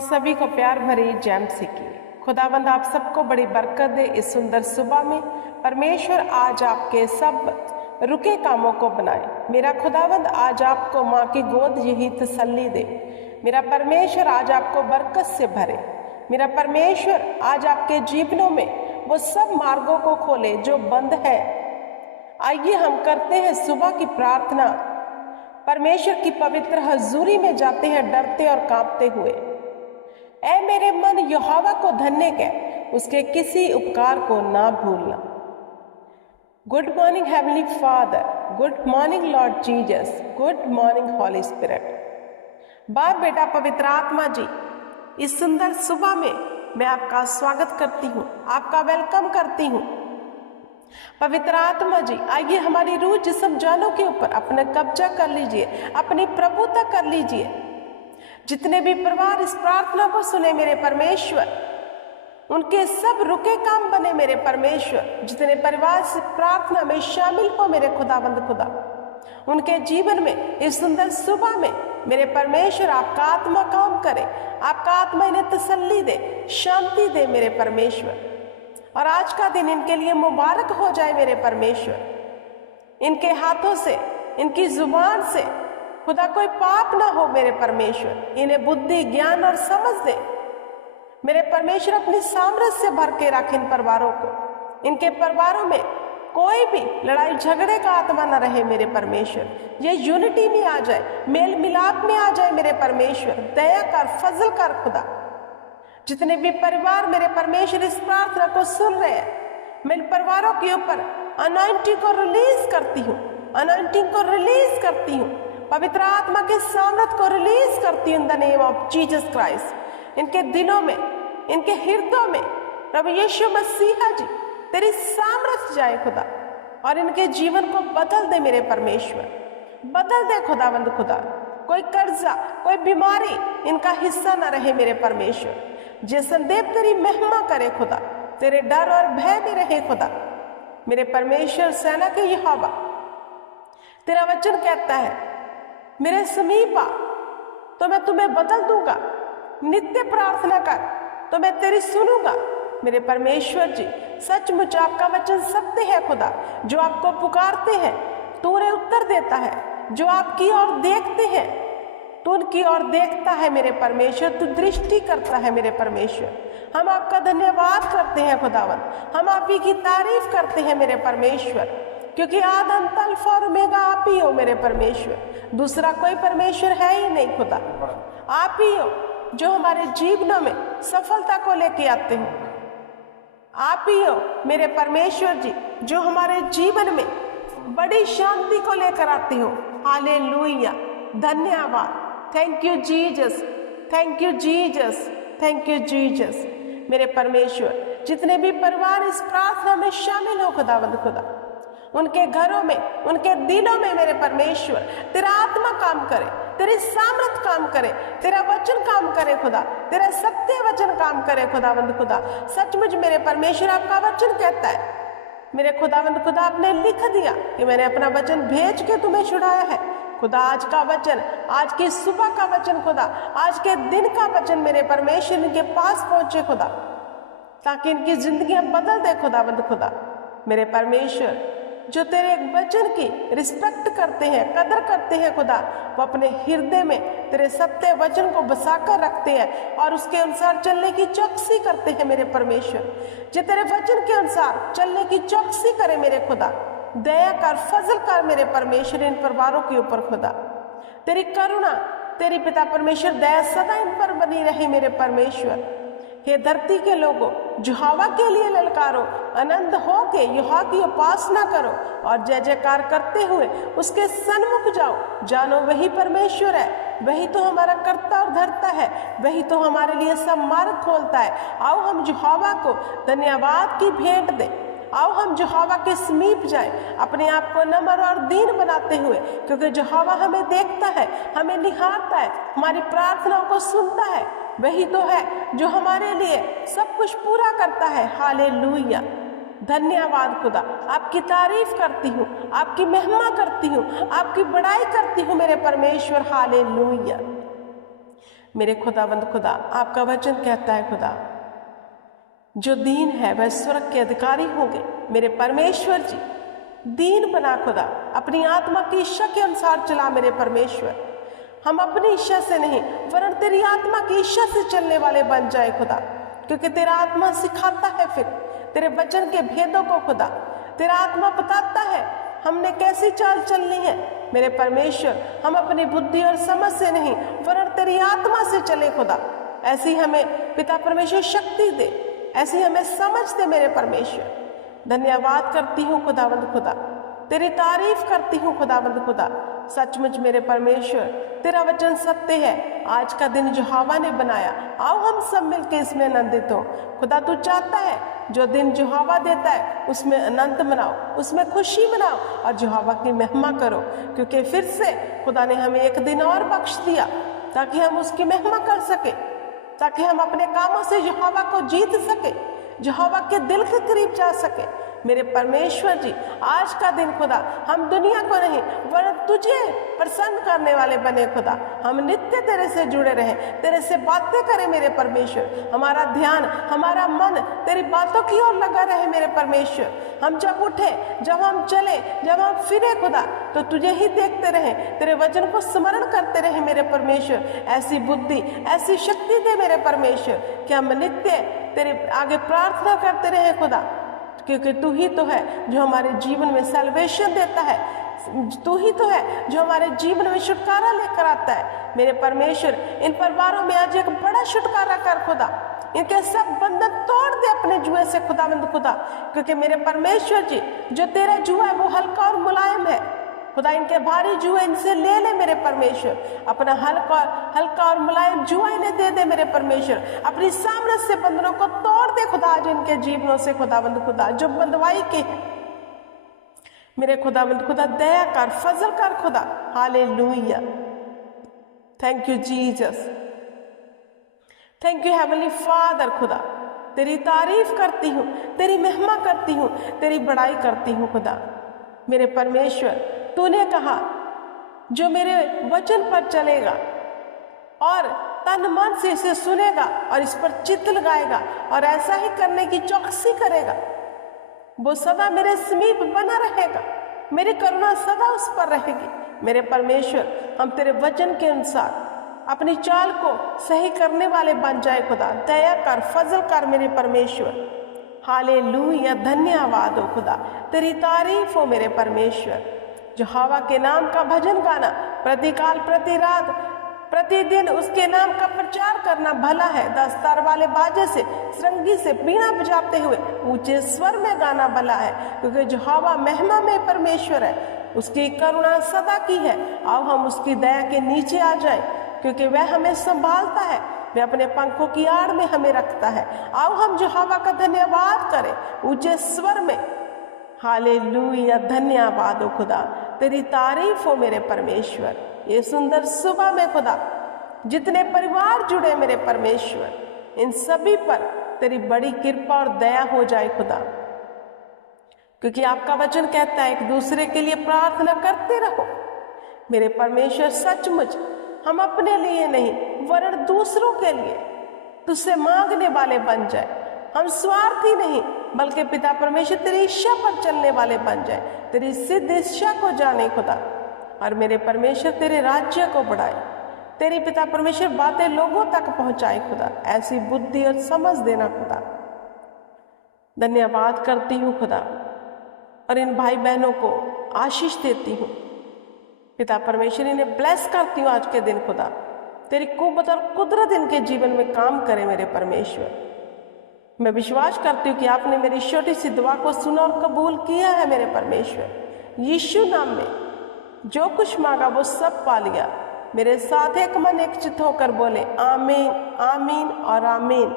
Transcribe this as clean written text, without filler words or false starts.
और सभी को प्यार भरी जय मसीह की। खुदावंद आप सबको बड़ी बरकत दे इस सुंदर सुबह में। परमेश्वर आज आपके सब रुके कामों को बनाए। मेरा खुदावंद आज आपको माँ की गोद यही तसल्ली दे। मेरा परमेश्वर आज आपको बरकत से भरे। मेरा परमेश्वर आज आपके जीवनों में वो सब मार्गों को खोले जो बंद है। आइए हम करते हैं सुबह की प्रार्थना। परमेश्वर की पवित्र हजूरी में जाते हैं डरते और कांपते हुए। ऐ मेरे मन यहोवा को धन्य कह, उसके किसी उपकार को ना भूलना। Good morning heavenly father, good morning lord Jesus, good morning holy spirit. बाप बेटा पवित्र आत्मा जी, इस सुंदर सुबह में मैं आपका स्वागत करती हूँ, आपका वेलकम करती हूँ। पवित्र आत्मा जी, आइए हमारी रूह जिस्म जानों के ऊपर अपना कब्जा कर लीजिए, अपनी प्रभुता कर लीजिए। जितने भी परिवार इस प्रार्थना को सुने मेरे परमेश्वर, उनके सब रुके काम बने मेरे परमेश्वर। जितने परिवार इस प्रार्थना में शामिल हो मेरे खुदाबंद खुदा, उनके जीवन में इस सुंदर सुबह में मेरे परमेश्वर आपका आत्मा काम करे, आपका आत्मा इन्हें तसल्ली दे, शांति दे मेरे परमेश्वर। और आज का दिन इनके लिए मुबारक हो जाए मेरे परमेश्वर। इनके हाथों से, इनकी जुबान से खुदा कोई पाप ना हो मेरे परमेश्वर। इन्हें बुद्धि, ज्ञान और समझ दे मेरे परमेश्वर। अपनी सामर्थ्य से भर के रख इन परिवारों को। इनके परिवारों में कोई भी लड़ाई झगड़े का आत्मा ना रहे मेरे परमेश्वर। ये यूनिटी में आ जाए, मेल मिलाप में आ जाए मेरे परमेश्वर। दया कर, फजल कर खुदा। जितने भी परिवार मेरे परमेश्वर इस प्रार्थना को सुन रहे हैं, मैं इन परिवारों के ऊपर अनॉइंटिंग को रिलीज करती हूँ, अनॉइंटिंग को रिलीज करती हूँ, पवित्र आत्मा के सामर्थ को रिलीज करती हूँ in the name of Jesus Christ. इनके दिलों में, इनके हृदयों में प्रभु यीशु मसीहा जी तेरी सामर्थ जाए खुदा, और इनके जीवन को बदल दे मेरे परमेश्वर। बदल दे खुदावंद खुदा। कोई कर्जा, कोई बीमारी इनका हिस्सा ना रहे मेरे परमेश्वर। जैसन देव तेरी महिमा करे खुदा, तेरे डर और भय में रहे खुदा मेरे परमेश्वर। सेना के यहोवा, तेरा वचन कहता है मेरे समीप आ तो मैं तुम्हें बदल दूंगा। नित्य प्रार्थना कर तो मैं तेरी सुनूंगा मेरे परमेश्वर जी। सचमुच आपका वचन सत्य है खुदा। जो आपको पुकारते हैं तो उन्हें उत्तर देता है, जो आपकी ओर देखते हैं तो उनकी ओर देखता है मेरे परमेश्वर। तू दृष्टि करता है मेरे परमेश्वर। हम आपका धन्यवाद करते हैं खुदावन, हम आप ही की तारीफ करते हैं मेरे परमेश्वर, क्योंकि आद अंत अल्फा और ओमेगा आप ही हो मेरे परमेश्वर। दूसरा कोई परमेश्वर है ही नहीं खुदा। आप ही हो जो हमारे जीवनों में सफलता को लेके आते हो। आप ही हो मेरे परमेश्वर जी जो हमारे जीवन में बड़ी शांति को लेकर आते हो। हालेलुया, धन्यवाद। Thank you Jesus, thank you Jesus, thank you Jesus मेरे परमेश्वर। जितने भी परिवार इस प्रार्थना में शामिल हो खुदावंद खुदा, उनके घरों में, उनके दिलों में मेरे परमेश्वर तेरा आत्मा काम करे, तेरी सामर्थ काम करे, तेरा वचन काम करे खुदा, तेरा सत्य वचन काम करे खुदावंद खुदा। सचमुच मेरे परमेश्वर आपका वचन कहता है मेरे खुदावंद खुदा, आपने लिख दिया कि मैंने अपना वचन भेज के तुम्हें छुड़ाया है खुदा। आज का वचन, आज की सुबह का वचन खुदा, आज के दिन का वचन मेरे परमेश्वर इनके पास पहुंचे खुदा, ताकि इनकी जिंदगियां बदल दे खुदावंद खुदा मेरे परमेश्वर। जो तेरे वचन की रिस्पेक्ट करते हैं, कदर करते हैं खुदा, वो अपने हृदय में तेरे सत्य वचन को बसाकर रखते हैं और उसके अनुसार चलने की चौकसी करते हैं मेरे परमेश्वर। जो तेरे वचन के अनुसार चलने की चौकसी करे मेरे खुदा, दया कर, फजल कर मेरे परमेश्वर इन परिवारों के ऊपर खुदा। तेरी करुणा, तेरी पिता परमेश्वर दया सदा इन पर बनी रहे मेरे परमेश्वर। हे धरती के लोगों, यहोवा के लिए ललकारो, आनंद हो के यहोवा की उपासना करो और जय जयकार करते हुए उसके सन्मुख जाओ। जानो वही परमेश्वर है, वही तो हमारा कर्ता और धर्ता है, वही तो हमारे लिए सब मार्ग खोलता है। आओ हम यहोवा को धन्यवाद की भेंट दें। आओ हम यहोवा के समीप जाए, अपने आप को नम्र और दीन बनाते हुए, क्योंकि यहोवा हमें देखता है, हमें निहारता है, हमारी प्रार्थनाओं को सुनता है। वही तो है जो हमारे लिए सब कुछ पूरा करता है। हालेलुया, धन्यवाद खुदा। आपकी तारीफ करती हूँ, आपकी महिमा करती हूँ, आपकी बड़ाई करती हूँ मेरे परमेश्वर। हालेलुया। मेरे खुदावंद खुदा, आपका वचन कहता है खुदा, जो दीन है वह स्वर्ग के अधिकारी होंगे। मेरे परमेश्वर जी, दीन बना खुदा, अपनी आत्मा की इच्छा के अनुसार चला मेरे परमेश्वर। हम अपनी इच्छा से नहीं वरन तेरी आत्मा की इच्छा से चलने वाले बन जाए खुदा, क्योंकि तेरा आत्मा सिखाता है फिर तेरे वचन के भेदों को खुदा। तेरा आत्मा बताता है हमने कैसी चाल चलनी है मेरे परमेश्वर। हम अपनी बुद्धि और समझ से नहीं वरन तेरी आत्मा से चले खुदा। ऐसी हमें पिता परमेश्वर शक्ति दे, ऐसी हमें समझ दे मेरे परमेश्वर। धन्यवाद करती हूँ खुदावंद खुदा, तेरी तारीफ करती हूँ खुदावंद खुदा। सचमुच मेरे परमेश्वर, तेरा वचन सत्य है। आज का दिन जो हवा ने बनाया, आओ हम सब मिलकर इसमें आनंदित हो खुदा। तू चाहता है जो दिन जो हवा देता है उसमें आनंद मनाओ, उसमें खुशी मनाओ और जो हवा की महिमा करो, क्योंकि फिर से खुदा ने हमें एक दिन और बख्श दिया ताकि हम उसकी महिमा कर सके, ताकि हम अपने कामों से जो हवा को जीत सके, जो हवा के दिल के करीब जा सके। मेरे परमेश्वर जी, आज का दिन खुदा हम दुनिया को नहीं वरन तुझे प्रसन्न करने वाले बने खुदा। हम नित्य तेरे से जुड़े रहें, तेरे से बातें करें मेरे परमेश्वर। हमारा ध्यान, हमारा मन तेरी बातों की ओर लगा रहे मेरे परमेश्वर। हम जब उठे, जब हम चले, जब हम फिरे खुदा, तो तुझे ही देखते रहें, तेरे वचन को स्मरण करते रहे मेरे परमेश्वर। ऐसी बुद्धि, ऐसी शक्ति दे मेरे परमेश्वर कि हम नित्य तेरे आगे प्रार्थना करते रहे खुदा, क्योंकि तू ही तो है जो हमारे जीवन में सैल्वेशन देता है। तू ही तो है जो हमारे जीवन में छुटकारा लेकर आता है मेरे परमेश्वर। इन परिवारों में आज एक बड़ा छुटकारा कर खुदा, इनके सब बंधन तोड़ दे अपने जुए से खुदावंद खुदा, क्योंकि मेरे परमेश्वर जी, जो तेरा जुआ है वो हल्का और मुलायम है खुदा। इनके भारी जुए इनसे ले ले मेरे परमेश्वर। अपना हल्का और मुलायम जुआ इन्हें दे दे मेरे परमेश्वर। अपनी सामर्थ्य से बंधनों को तोड़ दे खुदा आज इनके जीवनों से खुदावंद खुदा, जो बंधवाई के हैं मेरे खुदावंद खुदा। दया कर, फजल कर खुदा। Hallelujah, thank you Jesus, thank you heavenly father खुदा। तेरी तारीफ करती हूँ, तेरी महिमा करती हूँ, तेरी बड़ाई करती हूँ खुदा। मेरे परमेश्वर, तूने कहा जो मेरे वचन पर चलेगा और तन मन से इसे सुनेगा और इस पर चित्त लगाएगा और ऐसा ही करने की चौकसी करेगा, वो सदा मेरे समीप बना रहेगा, मेरी करुणा सदा उस पर रहेगी। मेरे परमेश्वर, हम तेरे वचन के अनुसार अपनी चाल को सही करने वाले बन जाए खुदा। दया कर, फजल कर मेरे परमेश्वर। हालेलुया, धन्यवाद हो खुदा, तेरी तारीफ हो मेरे परमेश्वर। जो हवा के नाम का भजन गाना, प्रतिकाल, प्रति रात, प्रतिदिन उसके नाम का प्रचार करना भला है। दस्तार वाले बाजे से, श्रृंगी से, बीणा बजाते हुए ऊंचे स्वर में गाना भला है, क्योंकि जो हवा महिमा में परमेश्वर है, उसकी करुणा सदा की है। आओ हम उसकी दया के नीचे आ जाएं, क्योंकि वह हमें संभालता है, वह अपने पंखों की आड़ में हमें रखता है। आओ हम जो हवा का धन्यवाद करें ऊंचे स्वर में। हालेलुया, धन्यवाद हो खुदा, तेरी तारीफ हो मेरे परमेश्वर। ये सुंदर सुबह में खुदा, जितने परिवार जुड़े मेरे परमेश्वर, इन सभी पर तेरी बड़ी कृपा और दया हो जाए खुदा, क्योंकि आपका वचन कहता है एक दूसरे के लिए प्रार्थना करते रहो मेरे परमेश्वर। सचमुच हम अपने लिए नहीं वरन दूसरों के लिए तुझसे मांगने वाले बन जाए। हम स्वार्थी नहीं बल्कि पिता परमेश्वर तेरी इच्छा पर चलने वाले बन जाए, तेरी सिद्ध इच्छा को जाने खुदा। और मेरे परमेश्वर तेरे राज्य को बढ़ाए, तेरी पिता परमेश्वर बातें लोगों तक पहुंचाए खुदा। ऐसी बुद्धि और समझ देना खुदा। धन्यवाद करती हूँ खुदा, और इन भाई बहनों को आशीष देती हूँ पिता परमेश्वर। इन्हें ब्लेस करती हूँ आज के दिन खुदा। तेरी कुव्वत और कुदरत इनके जीवन में काम करे मेरे परमेश्वर। मैं विश्वास करती हूँ कि आपने मेरी छोटी सी दुआ को सुना और कबूल किया है मेरे परमेश्वर। यीशु नाम में जो कुछ मांगा वो सब पा लिया। मेरे साथ एक मन एक चित्त होकर बोले आमीन, आमीन और आमीन।